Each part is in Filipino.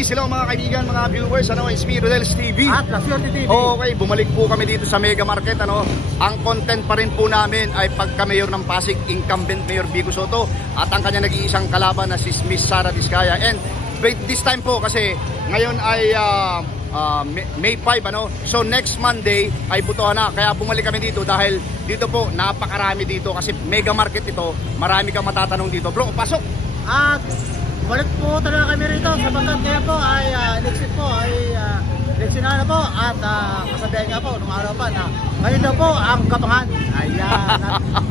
Peace, hello mga kaibigan, mga viewers, it's me, Rodel's TV. At Laswerte TV. Okay, bumalik po kami dito sa Mega Market, Ang content pa rin po namin ay pagka-mayor ng Pasig, incumbent Mayor Vico Soto, at ang kanya nag-iisang kalaban na si Miss Sara Diskaya. And this time po kasi ngayon ay May 5, So next Monday ay butuhan na. Kaya bumalik kami dito dahil dito po napakarami dito kasi Mega Market ito. Marami kang matatanong dito. Bro, pasok. At balik po talaga kami rito sapagkat kaya po ay election po ay eleksyonan na po at kasabihan nga po nung araw pa na ngayon daw po ang kapangan. Ayan.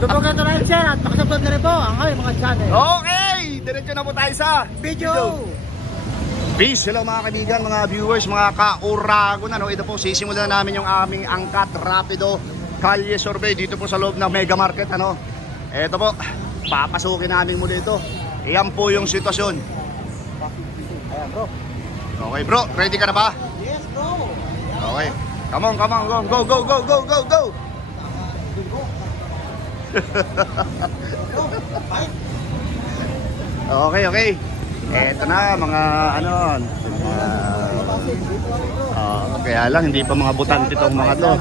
Dumagan na rin siya at pakasabot na rin po ang mga channel. Okay, diretso na po tayo sa Video. Peace, hello mga kaibigan, mga viewers, mga ka-Urago na. Ito po, sisimulan namin yung aming angkat rapido kalye survey dito po sa loob ng Mega Market. Ito po, papasukin namin muli ito. Iyan po yung sitwasyon. Ayan bro. Okay bro, ready ka na ba? Yes bro. Okay, come on, go. Okay. Eto na mga kaya lang hindi pa mga butante itong mga to.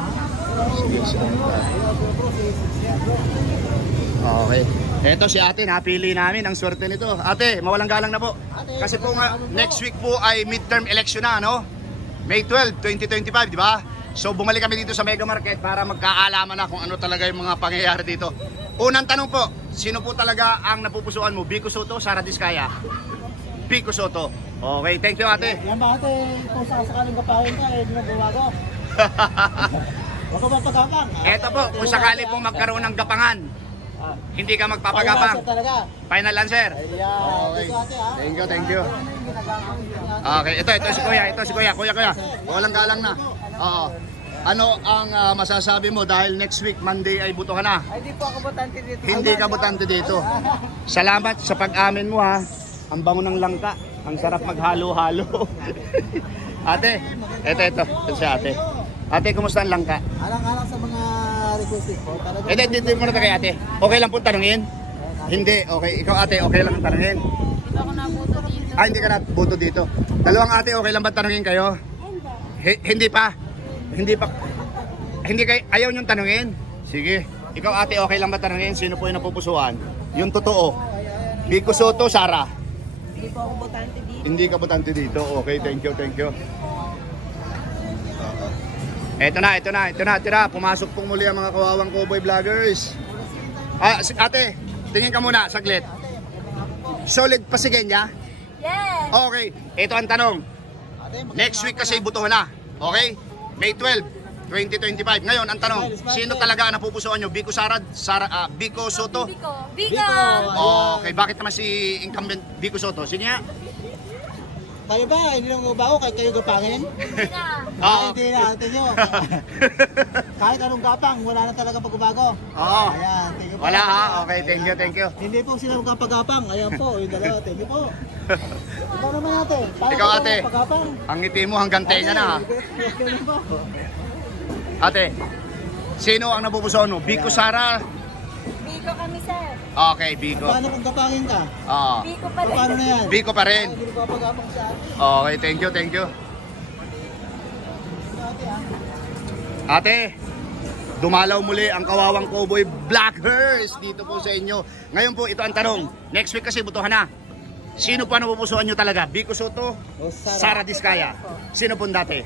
Okay. Eto si ate, napili namin ang swerte nito. Ate, mawalang galang na po. Kasi po nga next week po ay midterm election na, May 12, 2025, di ba? So bumalik kami dito sa Mega Market para magkaalaman na kung ano talaga yung mga pangyayari dito. Unang tanong po, sino po talaga ang napupusuan mo? Vico Soto, Sara Diskaya? Vico Soto. Okay, thank you ate. Yan ba ate, kung sakaling kapahin ka, hindi mo gawago. Baka magpagapang. Eto po, kung sakali pong magkaroon ng gapangan, hindi ka magpapagapang. Final answer. Okay. Thank you. Okay, ito si Kuya. Kuya. Walang galang na. Oo. Ano ang masasabi mo dahil next week Monday ay butuhan na? Hindi po ako botante dito. Hindi ka botante dito. Salamat sa pag-amin mo ha. Ang bango ng langka. Ang sarap maghalo-halo. Ate, ito si ate. Ate, kumusta ang langka? Alang-alang sa mga requesting po. Dito muna tayo kay ate. Okay lang po tanungin? Hindi, okay. Ikaw ate, okay lang tanungin? Hindi ako nabuto dito. Hindi ka nabuto dito. Dalawang ate, okay lang ba tanungin kayo? Hindi pa. Hindi kayo, ayaw niyong tanungin? Sige. Ikaw ate, okay lang ba tanungin? Sino po yung napupusuan? Yung totoo. Vico Soto, Sara? Hindi po ako botante dito. Hindi ka botante dito. Okay, thank you. Ito na. Pumasok pong muli ang mga kawawang cowboy vloggers. Ate, tingin ka muna, saglit. Solid Pasigenya? Yes! Okay, ito ang tanong. Next week kasi butuhan na. Okay? May 12, 2025. Ngayon, ang tanong, sino talaga ang napupusuan nyo? Vico Vico Soto? Vico! Okay, bakit naman si incumbent Vico Soto? Sige nga. Kayo ba? Hindi lang bago kahit kayo gapangin? Hindi na. Hindi na, ate nyo. Kahit anong gapang, wala na talaga pagbabago. Oo. Ayan, thank you po. Wala ha? Okay, thank you. Hindi po sila magkapagapang. Ayan po, yung dalawa, thank you po. Ikaw naman ate. Ikaw ate. Pagapang. Ang ngiti mo hanggang tenga na ha. Yes, ganun po. Ate, sino ang napupusuan mo? Vico, Sara? Vico kami, sir. Okay, Vico. Paano kung gapangin ka? Vico pa rin. Paano na yan? Vico pa rin. Hindi ko pagapang sa atin. Okay, thank you. Ate, dumalaw muli ang kawawang cowboy Blackers dito po sa inyo. Ngayon po, ito ang tanong. Next week kasi butuhan na. Sino po ang napupusuan nyo talaga? Vico Soto? O, Sara Diskaya? Sino po dati?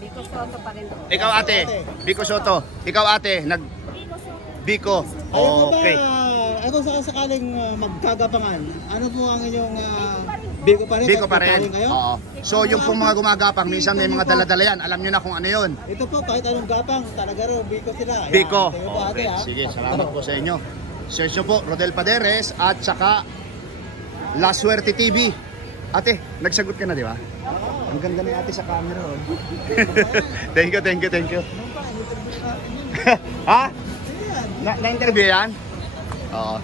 Vico Soto pa rin. Ikaw ate, Vico Soto. Ikaw ate, Vico. Okay. Kung sakaling magkagapangan, ano po ang inyong Vico pa rin? Vico pa rin. Kayo? Oo. So yung pong mga gumagapang, minsan may mga dala-dala yan. Alam nyo na kung ano yun. Ito po, kahit anong gapang, talaga rin, Vico sila. Ayan, Vico. tingnan po, ate, Okay. ha? Sige, salamat po sa inyo. Search nyo po, Rodel Paderes at saka Laswerte TV. Ate, nagsagot ka na, di ba? Ang ganda ni ate sa camera. Oh. Thank you. Ha? Na-interview yan? Oo.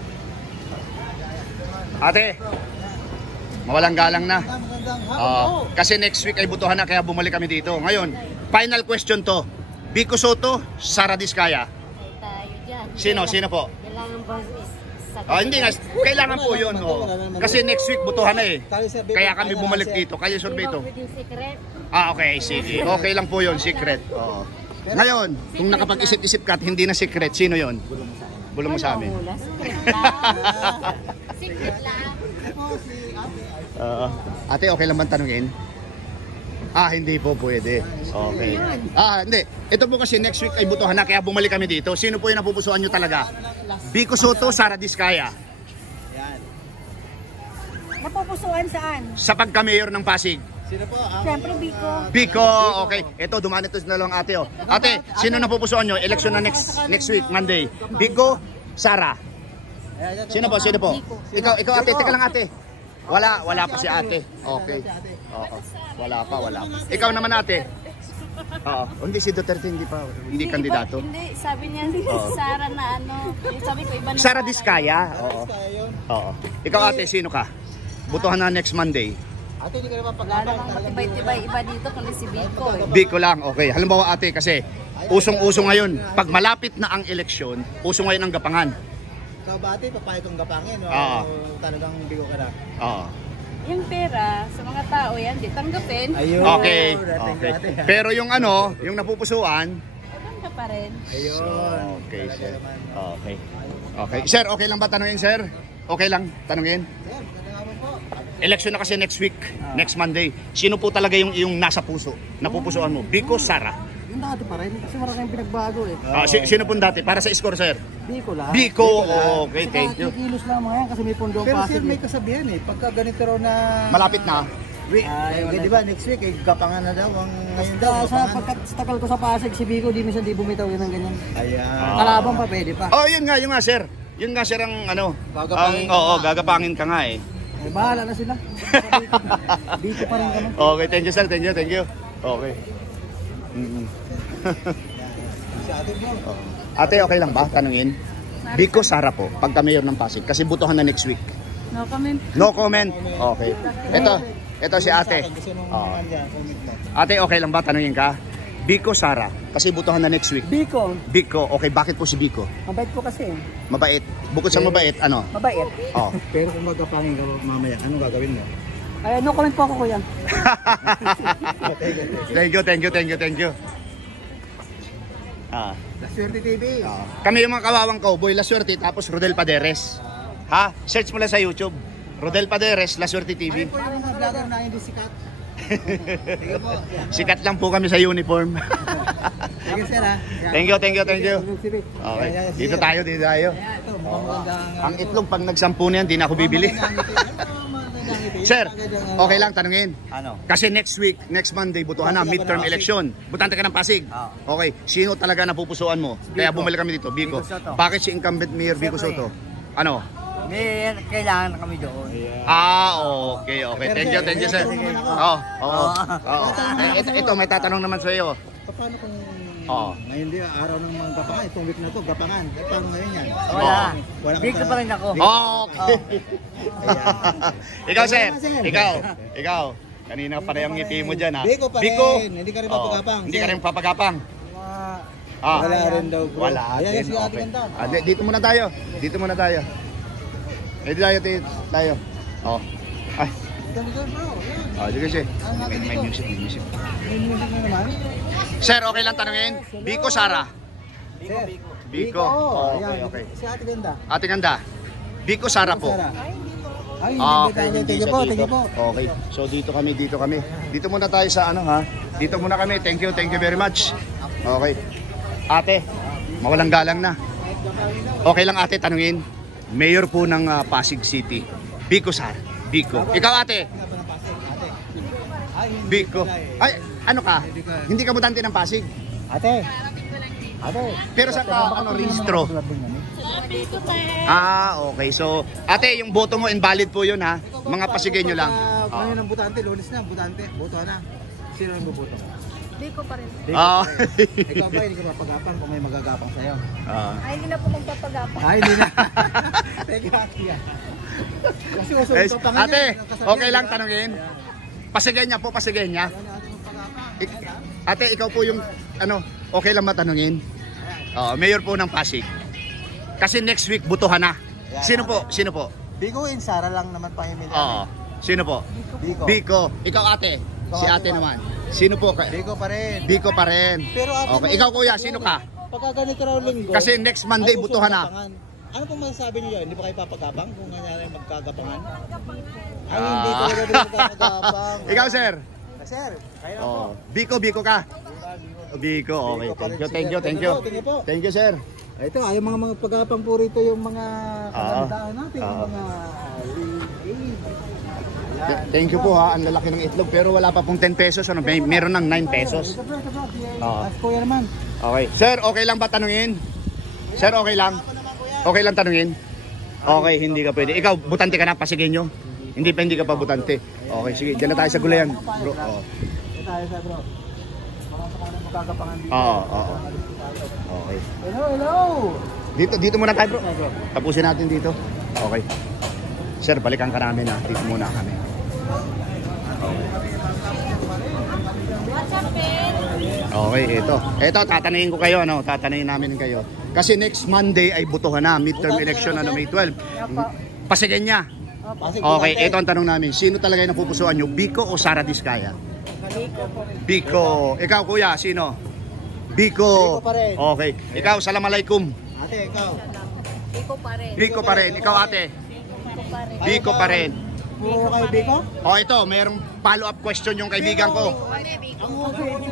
Ate, mawalang galang na. Kasi next week ay butuhan na kaya bumalik kami dito. Ngayon, final question to. Vico Soto, Sara Diskaya. Tayo dyan. Sino po? Kailangan ba Hindi nga, kailangan po yun. Kasi next week butuhan na eh. Kaya kami bumalik dito. Kayo sorbeto. Secret. Okay, sige. Okay lang po yun, secret. Oo. Ngayon, kung nakapag-isip-isip ka at hindi na secret, sino yun? Bulong mo sa amin. Wala, secret lang. Secret lang. Ate, okay lang bang tanungin? Hindi po pwede. Okay. Hindi. Ito po kasi next week ay butuhan na, kaya bumalik kami dito. Sino po yung napupusuan nyo talaga? Vico Soto, Sara Diskaya. Napupusuan saan? Sa pagka-mayor ng Pasig. Sino po? Siyempre, Biko. Biko, okay. Ito, dumaan ito na lang ate. Oh. Ate, sino napupusuan nyo? Election na next week, Monday. Biko, Sara. Sino po? Sino po? Ikaw ate, teka lang ate. Wala pa si ate. Okay. Oo. Wala pa. Ikaw naman ate. Oo. Hindi si Duterte hindi kandidato. Hindi, sabi niya Sara na ano. Sabi ko iba na. Sara Diskaya. Oo. Ikaw ate, sino ka? Butuhan na next Monday. Ate, hindi ka naman Wala namang matibay-tibay iba dito kundi si Biko. Biko lang, okay. Halimbawa ate, kasi usong-uso ngayon. Pag malapit na ang eleksyon, uso ngayon ang gapangan. So, ate, papayag kang gapangin. Talagang bigo ka na. Oo. Yung pera sa mga tao yan, di tanggapin. Ayun. Okay. Pero yung yung napupusuan, Maganda pa rin. Ayun. Okay, sir. Okay. Sir, okay lang ba tanungin, sir? Okay lang tanungin? Election na kasi next week, next Monday. Sino po talaga yung nasa puso? Napupusuan mo? Biko, Sara? Yung dati pa rin. Kasi maraming pinagbago eh. Sino po dati? Para sa score, sir? Biko lang. Biko, okay, thank you. Kilos lang mga yan kasi may pondong Pasig. Pero sir, may kasabihan eh. Pagka ganito raw na... Malapit na. Di ba next week gapangan na daw ang ngayon daw. Sa tagal ko sa Pasig, si Biko di minsan di bumitaw yun ng ganyan. Ayan. Kalabang pa pwede pa. Yun nga sir. Yun nga sir ang Gagapangin gagapangin ka nga eh. Bahala na sila. Dito pa rin kami. Okay, thank you sir, thank you. Okay. Ate, okay lang ba? Tanungin. Biko, Sara po, pagka mayor ng Pasig. Kasi butuhan na next week. No comment. No comment? Okay. Ito si ate. Ate, okay lang ba? Tanungin ka. Biko, Sara. Kasi butuhan na next week. Biko. Okay. Bakit po si Biko? Mabait po kasi. Mabait. Bukod sa mabait, ano? Mabait. Pero kung magkapangin ka mamaya, anong gagawin mo? No comment po ako, kuya. Thank you. La Suerte TV. Kami yung mga kawawang cowboy, La Suerte, tapos Rodel Paderes. Search mo lang sa YouTube. Rodel Paderes, La Suerte TV. Ay po yung mga vlogger na hindi sikat. Sige po. Sikat lang po kami sa uniform. Sige sir ha. Thank you. Okay. Dito tayo. Ang itlog pag nagsampu na yan, di na ako bibili. Sir, okay lang tanungin. Ano? Kasi next week, next Monday, butuhan na, midterm election. Butante ka ng Pasig. Okay, sino talaga napupusuan mo? Kaya bumalik kami dito, Biko. Bakit si incumbent Mayor Biko Soto? Ano? Kailangan na kami doon. Okay. Thank you, sir. Ito, may tatanong naman sa iyo. Paano kung ngayon di araw ng mga gapangan, itong week na to, gapangan. Paano ngayon yan? Wala. Biko pa rin ako. Okay. Ikaw, sir. Ikaw. Kanina pa rin ang ngiti mo dyan, ha? Biko pa rin. Hindi ka rin papagapang. Hindi ka rin papagapang. Wala rin daw, bro. Wala rin. Okay. Dito muna tayo. Dito tayo. Ay. Sige siya. May music. May music na naman. Sir, okay lang tanungin. Biko, Sara? Biko. Okay. Si Ate Ganda. Ate Ganda. Biko, Sara po. Ay, Thank you po. Okay. So dito kami. Dito muna tayo sa Dito muna kami. Thank you very much. Okay. Ate, mawalang galang na. Okay lang ate, tanungin. Mayor po ng Pasig City. Biko, Sara. Biko. Ikaw ate. Biko. Ay, ano ka? Hindi ka butante ng Pasig? Ate. Pero sa registro? Okay. So, ate, yung boto mo invalid po yun ha? Mga Pasigueño lang. Ngayon ang butante, lunes na, butante. Boto na. Sino ang boboto? Biko pa rin. Ikaw ba, hindi ka mapagapang kung may magagapang sa'yo? Ay, hindi na po magpapagapang. Ay, hindi na. Thank you, kasi uso pa nga ate, okay lang tanungin. Pasigueña po, Pasigueña. Ate, ikaw po yung, okay lang matanungin? Mayor po ng Pasig. Kasi next week, butuhan na. Sino po? Sino po? Biko and Sara lang naman pamimili. Oo. Sino po? Biko. Biko. Ikaw ate. Si ate naman. Sino po? Biko pa rin. Biko pa rin. Pero ate, Okay. Ikaw kuya, sino ka? Pagka ganito raw linggo. Kasi next Monday, ay, uso butuhan na. gapangan. Ano pong masasabi niyo? Hindi ba kayo papagapang kung nangyari magkagapangan? Ay, hindi talaga din magkagapang. Ikaw sir? Sir, kaya lang po. Oh. Biko ka? Biko, okay. Thank you. Thank you sir. Ito, ay mga pagapang po rito yung mga kalandahan natin. Yung mga Thank you po ha. Ang lalaki ng itlog pero wala pa pong 10 pesos. Ano? Meron ng 9 pesos. As kuya naman. Okay. Sir, okay lang ba tanungin? Sir, okay lang? Okay lang tanungin? Okay, hindi ka pwede. Ikaw, butante ka na, Pasigueño? Hindi ka pa butante. Okay, sige. Diyan na tayo sa gulayan. Bro, oo. Ito tayo sa bro. Magkagapangan dito. Oo. Okay. Hello. Dito muna tayo bro. Tapusin natin dito. Okay. Sir, balikan ka namin ha. Dito muna kami. Okay, ito tatanayin ko kayo, ano? Tatanayin namin kayo. Kasi next Monday ay butuhan na, midterm election ano, May 12. Pasigueña. Okay, ito ang tanong namin. Sino talaga yung napupusuan nyo? Biko o Sara Diskaya? Biko. Ikaw kuya, sino? Biko. Biko pa rin. Okay. Ikaw, Assalamualaikum. Ate, ikaw. Biko pa rin. Ikaw ate. Biko pa rin. Biko pa rin. Puro kayo Biko? O ito, mayroong follow-up question yung kaibigan ko.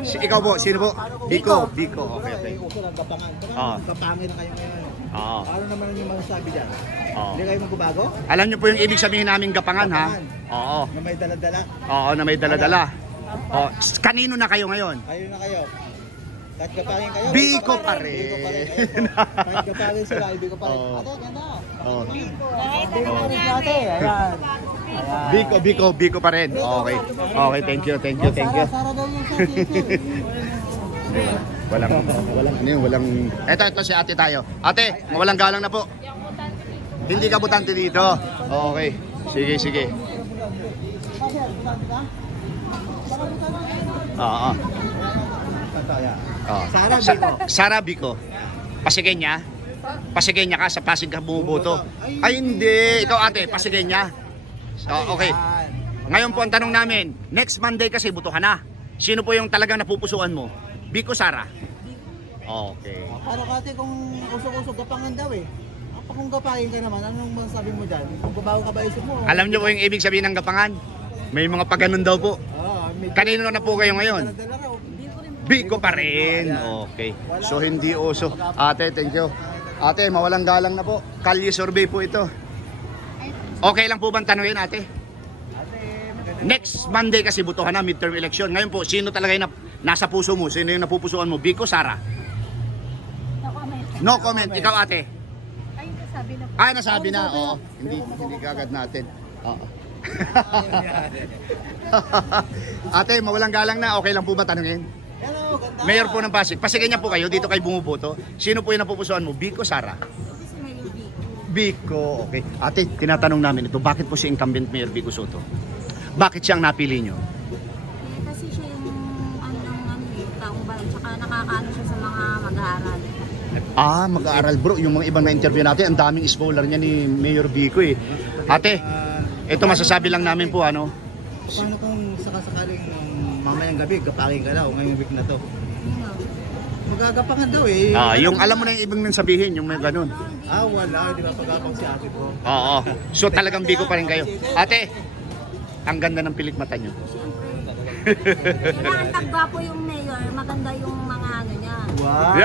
Ikaw po, sino po? Biko. Okay. Uso ng gapangan. Oo. Gapangin na kayo ngayon. Oo. Ano naman yung masasabi dyan? Oo. Hindi kayo magbabago? Alam niyo po yung ibig sabihin namin gapangan ha? Oo. Na may dala-dala? Oo, na may dala-dala. Oh, kanino na kayo ngayon? Kayo na kayo. Kahit gapangin kayo? Biko pa rin. Biko pa rin. Ayun po. Kahit gapangin sila, Biko pa rin. Oo. Ate, ganda. Oh. Biko pa rin ate. Ayan. Biko pa rin. Okay. Okay, thank you. Sara daw yung sir. Walang. Ito si ate tayo. Ate, mawalang galang na po. Hindi ka butante dito. Okay. Sige. Oo. Sara Biko. Pasigueña ka, sa Pasig ka bumuboto. Ay hindi, ikaw ate, Pasigueña. Okay. Ngayon po ang tanong namin, next Monday kasi butuhan na. Sino po yung talagang napupusuan mo? Biko, Sara? Okay. Paano kasi kung usok-usok gapangan daw eh. Kung gapangin ka naman, anong masasabi mo dyan? Kung babago ka ba isip mo? Alam niyo po yung ibig sabihin ng gapangan? May mga pagganon daw po. Kanino na po kayo ngayon? Biko pa rin. Okay. So hindi uso. Ate, thank you. Ate, mawalang galang na po. Kalye survey po ito. Okay lang po bang tanungin ate? Next Monday kasi butuhan na midterm election. Ngayon po, sino talaga yung nasa puso mo? Sino yung napupusuan mo? Biko, Sara? No comment. Ikaw ate? Ay, nasabi na. Oo. Hindi kagad natin. Oo. Ate, mawalang galang na. Okay lang po ba tanungin? Hello, ganda. Mayor po ng Pasig. Pasigueña po kayo. Dito kayo bumuboto. Sino po yung napupusuan mo? Biko, Sara? Biko. Okay. Ate, tinatanong namin ito. Bakit po si incumbent Mayor Biko Soto? Bakit siyang napili nyo? Kasi siya yung taong bayan, tsaka nakakaano siya sa mga mag-aaral. Mag-aaral bro. Yung mga ibang na-interview natin, ang daming scholar niya ni Mayor Biko eh. Ate, ito masasabi lang namin po ano. Paano kung sakasakaling mamayang gabi, gapangin ka daw ngayong week na to? Magagapangan daw eh. Yung alam mo na yung ibang nang sabihin, yung may ganun. Wala. Hindi ba pagkapang si ate ko? Oo. So talagang Biko pa rin kayo. Ate, ang ganda ng pilik mata nyo. Kailangan tagwapo yung mayor, maganda yung mga ano niya. Wow.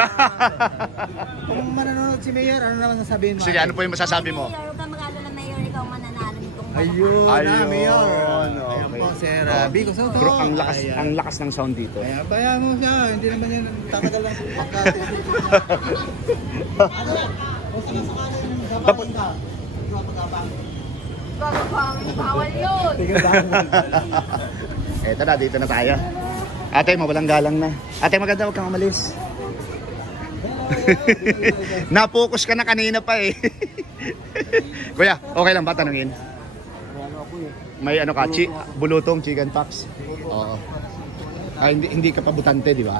Kung mananonood si Mayor, ano naman sasabihin mo? Sige, ano po yung masasabi mo? Mayor, huwag kang mag-alala Mayor, ikaw mananalo nitong Ayun, Mayor. Okay. Ayan po, Sir Biko Soto. Bro, ang lakas ng sound dito. Ayan, bayan mo siya. Hindi naman yan tatagal lang sa pagkati. Kung sakasakaling gapangin ka, hindi ba pagkapangin? Gagapangin, bawal yun! Eto na, dito na tayo. Ate, mawalang galang na. Ate, maganda, huwag kang umalis. Napokus ka na kanina pa eh. Kuya, okay lang ba tanungin? May ano ka, bulutong, chicken pox? Oo. Hindi ka pa butante, di ba?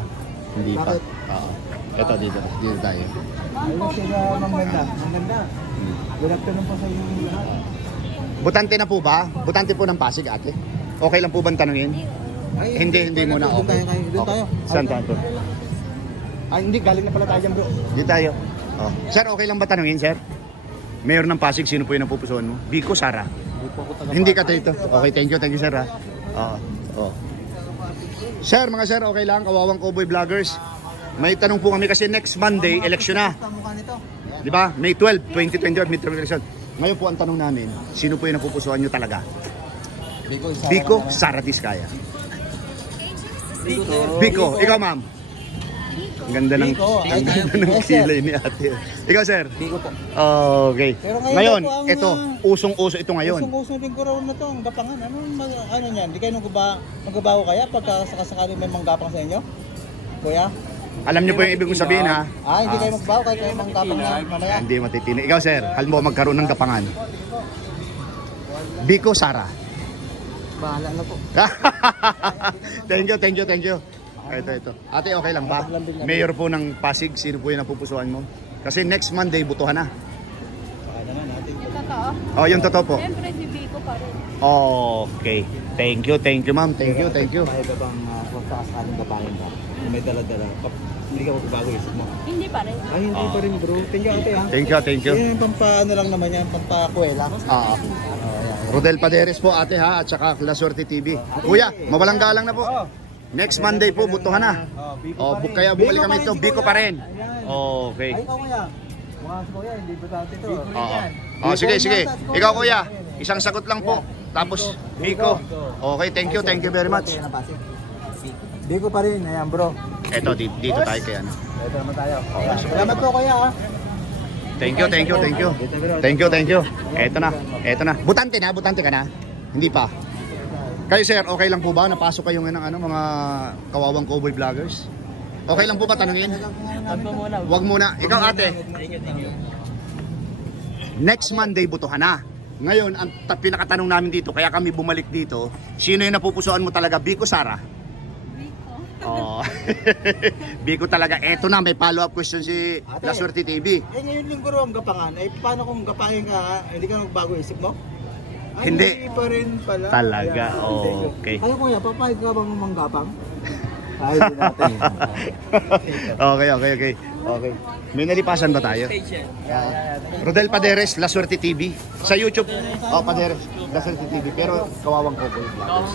Hindi pa. Oo. Eto, dito tayo. Ayun sila, Mang Ganda. Good afternoon po sa inyo lahat. Butante na po ba? Butante po ng Pasig, ate? Okay lang po bang tanungin? Ay, Hindi muna. Doon Okay. tayo. Okay. Saan tayo? Ay, hindi. Galing na pala tayo dyan, bro. Dito tayo. Oh. Sir, okay lang ba tanungin, sir? Mayor ng Pasig, sino po yung napupusuan mo? Biko, Sara? Hindi ka dito. Okay, thank you, sir, ha? Oo. Sir, mga sir, okay lang. Kawawang Cowboy Vloggers. May tanong po kami kasi next Monday, eleksyon na. Di ba? May 12, 2021, midterm election. Ngayon po ang tanong namin, sino po yung napupusuan nyo talaga? Biko, Sara Diskaya. Biko, ikaw ma'am. Ang ganda ng kilay ni ate. Ikaw sir? Biko po. Okay. Ngayon, ito, usong-uso ito ngayon. Usong-uso din ko raw na to, ang gapangan. Ano niyan? Di kayo magbabago kaya pagka sakasakali may manggapang sa inyo? Kuya? Alam niyo po yung ibig kong sabihin ha? Hindi kayo magbabago kahit kayo manggapang na mamaya. Hindi matitili. Ikaw sir, halimbawa magkaroon ng gapangan. Biko, Sara. Bahala na po. Thank you. Ito. Ate, okay lang ba? Mayor po ng Pasig, sino po yung napupusuan mo? Kasi next Monday, butuhan na. Yung totoo? Oh, yung totoo po. Siyempre, si Biko pa rin. Okay. Thank you, ma'am. Thank you. May iba bang pagkakasaling gapangan ba? May dala-dala. Hindi ka magbabago isip mo? Hindi pa rin. Ay, hindi pa rin bro. Thank you ate ha. Thank you. Yan yung pampaano lang naman yan, pampakuwela. Rodel Paderes po ate ha, at saka La Suerte TV. Kuya, mawalang galang na po. Next Monday po, butuhan na. Kaya bumalik kami ito, Biko pa rin. Okay. Ay, ikaw kuya. Mga kuya, hindi ba dati ito? Sige. Ikaw kuya, isang sagot lang po. Tapos, Biko. Okay, thank you very much. Biko pa rin, ayan bro. Eto, dito tayo kaya ano. Ito naman tayo. Salamat po kuya ha. Thank you. Eto na. Butante ka na? Hindi pa. Kayo sir, okay lang po ba? Napasok kayo ng mga kawawang cowboy vloggers? Okay lang po ba tanungin? Wag muna. Ikaw ate. Next Monday butuhan na. Ngayon, ang pinakatanong namin dito, kaya kami bumalik dito, sino yung napupusuan mo talaga? Biko, Sara? Biko. Biko talaga. Eto na, may follow-up question si La Suerte TV. Ngayon linggo ang gapangan. Paano kung gapangin ka, hindi ka magbago isip mo? Hindi pa rin pala. Talaga, okay. Ano kuya, papayag ka bang manggapang? Ay, hindi natin. Okay. May nalipasan ba tayo? Rodel Paderes, La Suerte TV. Sa YouTube, Paderes, La Suerte TV. Pero kawawang cowboy vloggers.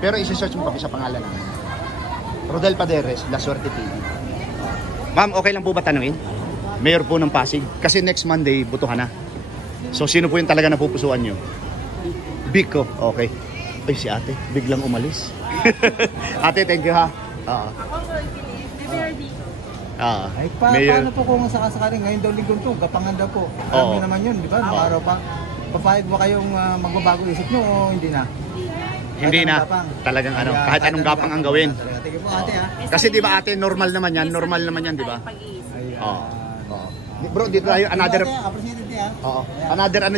Pero isi-search mo kami sa pangalan namin. Rodel Paderes, La Suerte TV. Ma'am, okay lang po ba tanungin? Mayor po ng Pasig. Kasi next Monday, butuhan na. So, sino po yung talaga napupusuan nyo? Biko. Okay. Ay, si ate. Biglang umalis. Ate, thank you ha. Mayor Biko. Ay, paano po kung sakasakali ngayon daw linggo to, gapangan daw po. Alam naman yun, di ba? Mga araw pa. Papayag ba kayong magbabago isip nyo o hindi na? Hindi na. Talagang kahit anong gapang ang gawin. Tingin po ate ha. Kasi di ba ate, normal naman yan, di ba? Bro, dito tayo, another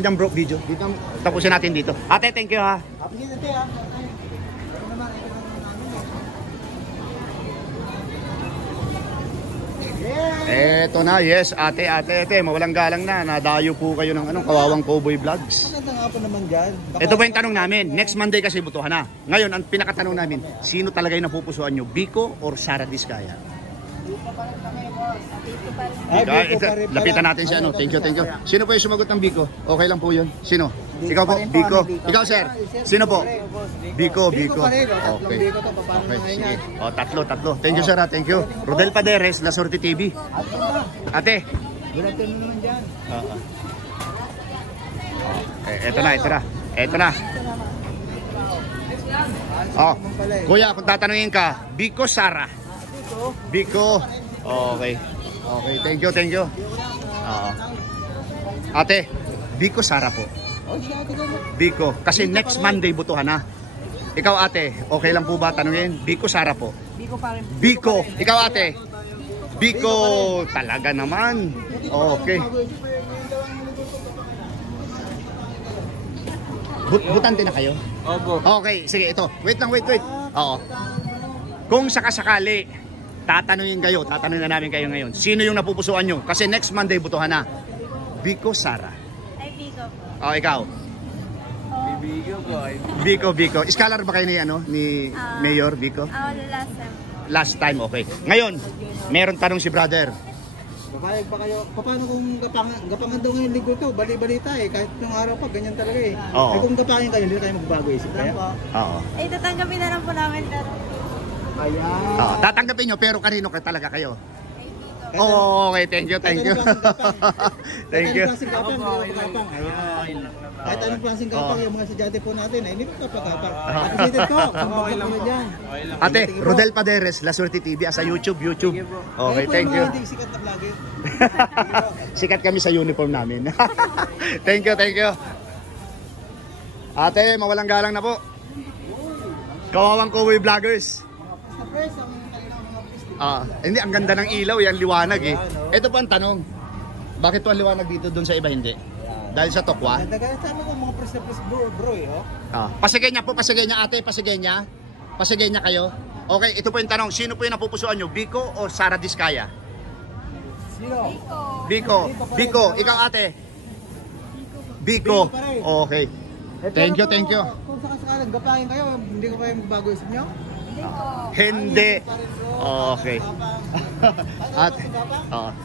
dyan bro, video. Dito, tapusin natin dito. Ate, thank you ha. Eto na, yes, ate, mawalang galang na. Nadayo po kayo ng kawawang cowboy vlogs. Maganda nga po naman dyan. Ito po yung tanong namin. Next Monday kasi butuhan na. Ngayon, ang pinakatanong namin, sino talaga yung napupusuan nyo? Biko or Sara Diskaya? Lapitan natin siya. Thank you. Sino po yung sumagot ng Biko? Okay lang po yun. Sino? Ikaw po, Biko. Ikaw sir, sino po? Biko. Okay. Sige. Tatlo. Thank you sir. Thank you. Rodel Paderes, La Suerte TV. Ate. Gulatan mo naman dyan. Eto na. Kuya, kung tatanungin ka, Biko, Sara? Biko. Okay. Thank you. Ate, Biko, Sara po. Biko, kasi next Monday butuhan na. Ikaw ate, okay lang po ba tanungin? Biko, Sara po. Biko pa rin. Biko, ikaw ate. Biko, talaga naman. Okay. Butante na kayo? Opo. Okay, sige ito. Wait. Oo. Kung sakasakali, tatanungin na namin kayo ngayon. Sino yung napupusuan nyo? Kasi next Monday butuhan na. Biko, Sara? Ay, Biko po. Oh, ikaw? Biko. Scholar ba kayo ni, ni Mayor Biko? Last time. Last time, okay. Ngayon, meron tanong si brother. Papayag pa kayo. Paano kung gapangan daw ngayong linggo to? Bali-balita eh. Kahit nung araw pa, ganyan talaga eh. Oo. Eh kung gapangin kayo, hindi na kayo magbabago isip kaya? Oo. Ay, tatanggapin na lang po namin. Pero... Ayan. Oo, tatanggapin nyo, pero kanino ka talaga kayo? Ay, Biko. Oh, okay, thank you. Thank you. Kahit anong klaseng gapang, yung mga sadyate po natin, hindi po kapag-gapang. Appreciated ko, okay lang po dyan. Ate, Rodel Paderes, La Suerte TV, sa YouTube. Okay, thank you. Hindi sikat na vlogger. Sikat kami sa uniform namin. Thank you. Ate, mawalang galang na po. Kawawang Cowboy Vloggers. Hindi, ang ganda ng ilaw, yan liwanag eh. Ito pa ang tanong. Bakit po ang liwanag dito doon sa iba hindi? Dahil sa tokwa? Sabi ko mga press bro eh. Pasigenya po, ate, pasigenya kayo. Okay, ito po yung tanong, sino po yung napupusuan nyo? Biko o Sara Diskaya? Sino? Biko, ikaw ate? Biko. Okay. Thank you. Kung sakasakalang gapangin kayo, hindi ko kayo magbago isip nyo? Hindi. Okay.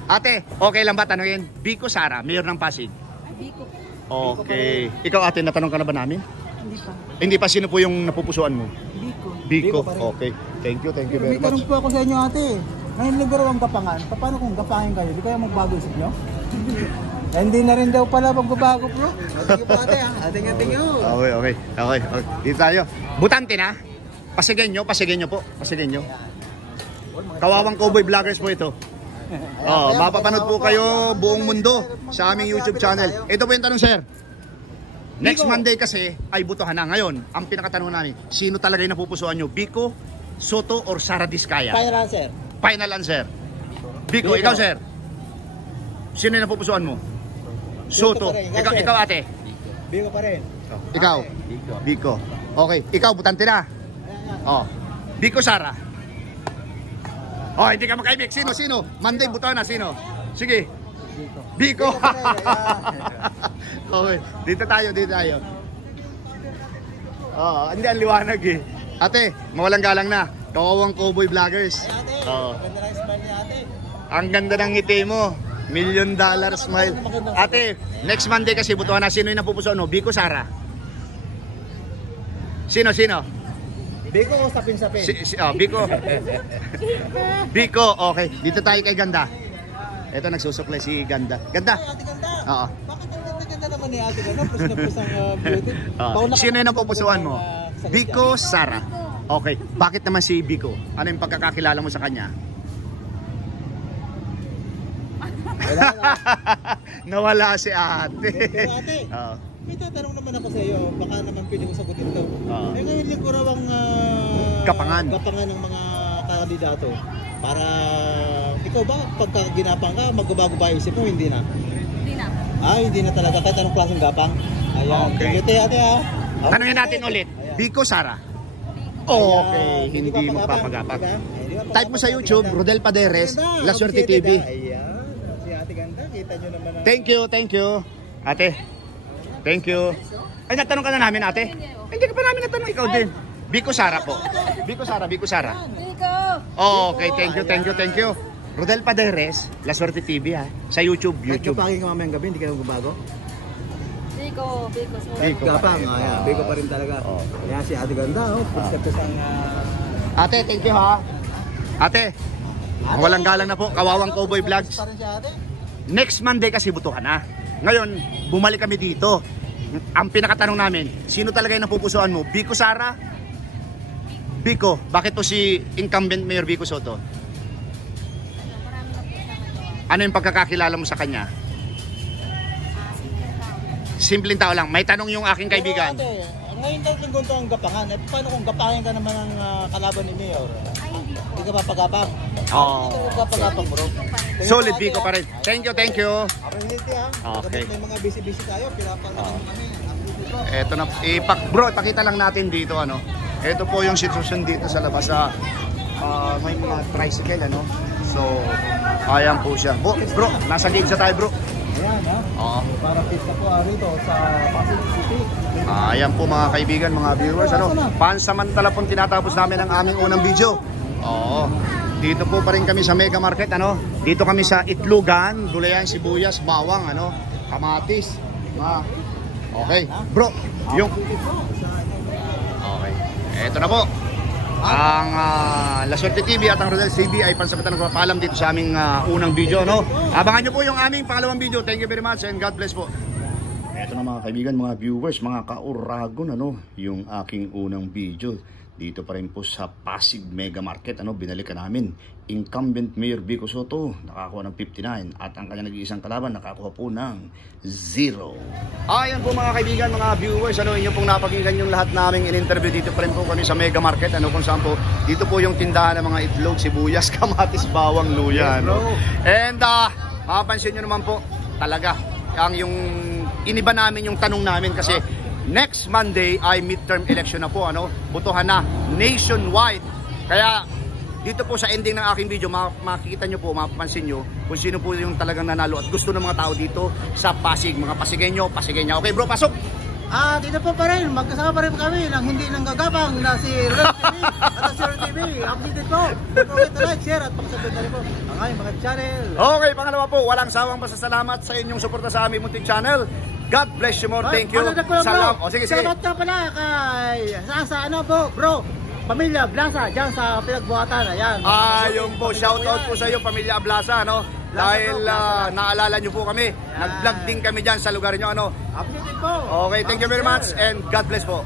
Ate, okay lang ba tanungin? Biko, Sara, Mayor ng Pasig? Biko. Okay. Ikaw ate, natanong ka na ba namin? Hindi pa. Hindi pa, sino po yung napupusuan mo? Biko. Okay. Thank you very May tanong much. po ako sa inyo ate. Ngayon linggo ang gapangan. Paano kung gapangin kayo? Di kayo magbago isip nyo? Hindi na rin daw pala magbabago bro. Thank you po ate ha. Thank you. Okay. Dito tayo. Butante na. Pasigenyo po. Kawawang Cowboy Vloggers po ito. Mapapanood po kayo buong mundo sa aming YouTube channel. Ito po yung tanong, sir. Next Monday kasi ay butuhan na. Ngayon, ang pinakatanong namin, sino talaga yung napupusuan nyo? Biko, Soto, or Sara Diskaya? Final answer. Biko, ikaw sir. Sino yung napupusuan mo? Soto. Ikaw ate. Biko pa rin. Ikaw? Biko. Okay. Ikaw, butante na. Biko, Sara. Hindi ka makaibig. Sino? Monday, butuhan na. Sino? Sige. Biko. Okay. Dito tayo. Hindi ang liwanag eh. Ate, mawalang galang na. Kawawang Cowboy Vloggers. Ganda ng smile niya ate. Ang ganda ng ngiti mo. $1 million smile. Ate, next Monday kasi butuhan na. Sino yung napupusuan mo? Biko, Sara? Sino? Biko o sapin-sapin? Biko, okay. Dito tayo kay Ganda. Ito nagsusuklay si Ganda. Ganda? Ay, ate ganda. Oo. Bakit ang ganda naman ni ate ganda? Plus na plus ang beauty. Sino yung napupusuan mo? Biko, Sara? Okay. Bakit naman si Biko? Ano yung pagkakakilala mo sa kanya? Nawala si ate. Pero ate, may tatanong naman ako sa iyo. Baka naman pwede ko sagutin to. Ngayon linggo raw ang Gapangan ng mga kandidato. Para ikaw ba, pagka ginapang ka, magbabago ba isip mo? Hindi na? Hindi na. Hindi na talaga. Kahit anong klaseng gapang. Ayan. Okay. Ate ha. Tanungin natin ulit. Biko, Sara? Okay. Hindi magpapagapag. Type mo sa YouTube, Rodel Paderes, La Suerte TV. Ayan. Si ate ganda. Kita nyo naman. Thank you. Ate, thank you. Ay, natanong ka na namin, ate? Hindi ka pa namin natanong, ikaw din. Biko, Sara po. Biko, Sara. Biko. Okay, thank you. Rodel Paderes, La Suerte TV ha. Sa YouTube. Kahit kapagin ka mamayang gabi, hindi ka magbabago? Biko. Gapang, Biko pa rin talaga. Kaya si ate ganda, Ate, thank you ha. Ate, walang galang na po. Kawawang Cowboy Vlogs. Next Monday kasi butuhan na. Ngayon, bumalik kami dito. Ang pinakatanong namin, sino talaga yung napupusuan mo? Biko, Sara? Biko. Bakit po si incumbent Mayor Biko Soto? Ano yung pagkakakilala mo sa kanya? Simpleng tao lang. May tanong yung aking kaibigan. Pero ate, ngayon daw linggo ito ang gapangan. Paano kung gapangin ka naman ang kalaban ni Mayor? Hindi ka papagapang. Hindi ka papagapang bro. Solid Biko pa rin. Thank you. Appreciate ha. Okay. May mga busy tayo. Pinapalaman kami. Eto na, bro, ipakita lang natin dito Ito po yung sitwasyon dito sa labas sa may mga tricycle So, ayan po siya. Bro, nasa gate sa tayo bro. Ayan, ha? Oo. Para pista po rito sa Pasig City. Ayan po mga kaibigan, mga viewers, pansamantala pong tinatapos namin ang aming unang video. Oo. Dito po pa rin kami sa Mega Market, Dito kami sa Itlogan, gulayan, sibuyas, bawang, kamatis. Okay, bro, yung okay. Eto na po. Ang La Suerte TV at ang Rodel's TV ay pansamantalang papaalam dito sa aming unang video, Abangan niyo po yung aming pangalawang video. Thank you very much and God bless po. Eto na mga kaibigan, mga viewers, mga kauragon, yung aking unang video. Dito pa rin po sa Pasig Mega Market, binalikan namin. Incumbent Mayor Vico Soto, nakakuha ng 59 at ang kanyang nag-iisang kalaban, nakakuha po ng 0. Ayan po mga kaibigan, mga viewers, inyo pong napakinggan yung lahat naming in-interview. Dito pa rin po kami sa Mega Market, kung saan po, dito po yung tindahan ng mga itlog, sibuyas, kamatis, bawang, luya, And, mapapansin nyo naman po, talaga, yung iniba namin yung tanong namin kasi next Monday ay midterm election na po, botohan na nationwide. Kaya dito po sa ending ng aking video, makikita nyo po, mapapansin nyo kung sino po yung talagang nanalo at gusto ng mga tao dito sa Pasig, mga Pasigenyo, Pasigenya. Okay bro, pasok! Dito po pa rin, magkasama pa rin kami ng hindi nanggagabang na si Red TV at si Red TV. Updated po. Don't forget to like, share at pakisabit na rin po ang aming mga channel. Okay, pangalawa po, walang sawang pasasalamat sa inyong suporta sa aming munting channel. God bless you more. Thank you. Salamat. Sige. Salamat ka pala kay sa bro. Pamilya Ablasa dyan sa pinagbuhatan. Ayan. Yung po, shoutout po sa iyo, Pamilya Ablasa, dahil naalala nyo po kami. Nag-vlog din kami dyan sa lugar nyo, Updated po. Okay, thank you very much and God bless po.